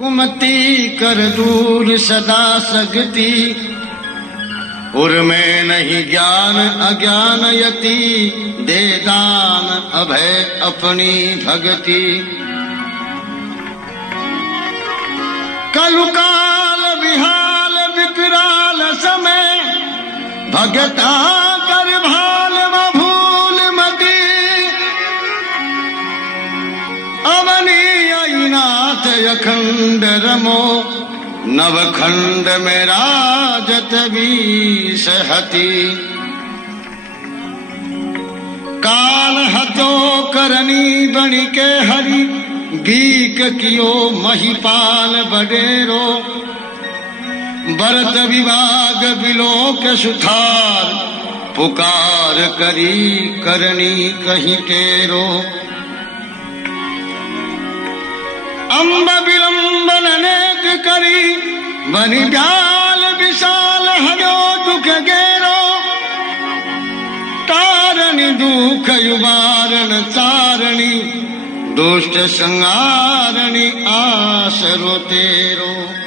कुमति कर दूर सदा सगती, उर में नहीं ज्ञान अज्ञान यति, दे दान अभय अपनी भगति। कलुकाल विहाल विकराल समय, भगता कर भाल भूल मती। अवनी नाथ अखंड रमो, नवखंड में राजत बीस हती। काल हतो करनी बणि के हरि, बीक कियो महिपाल बडेरो। भरत विभाग बिलोक सुथार, पुकार करी करनी कहीं केरो। अम्ब विलंबन अनेक करी, बनि ब्याल विशाल हरो दुख गेरो। तारणी दुख युवारण तारणी, दुष्ट संहारणी आसरो तेरो।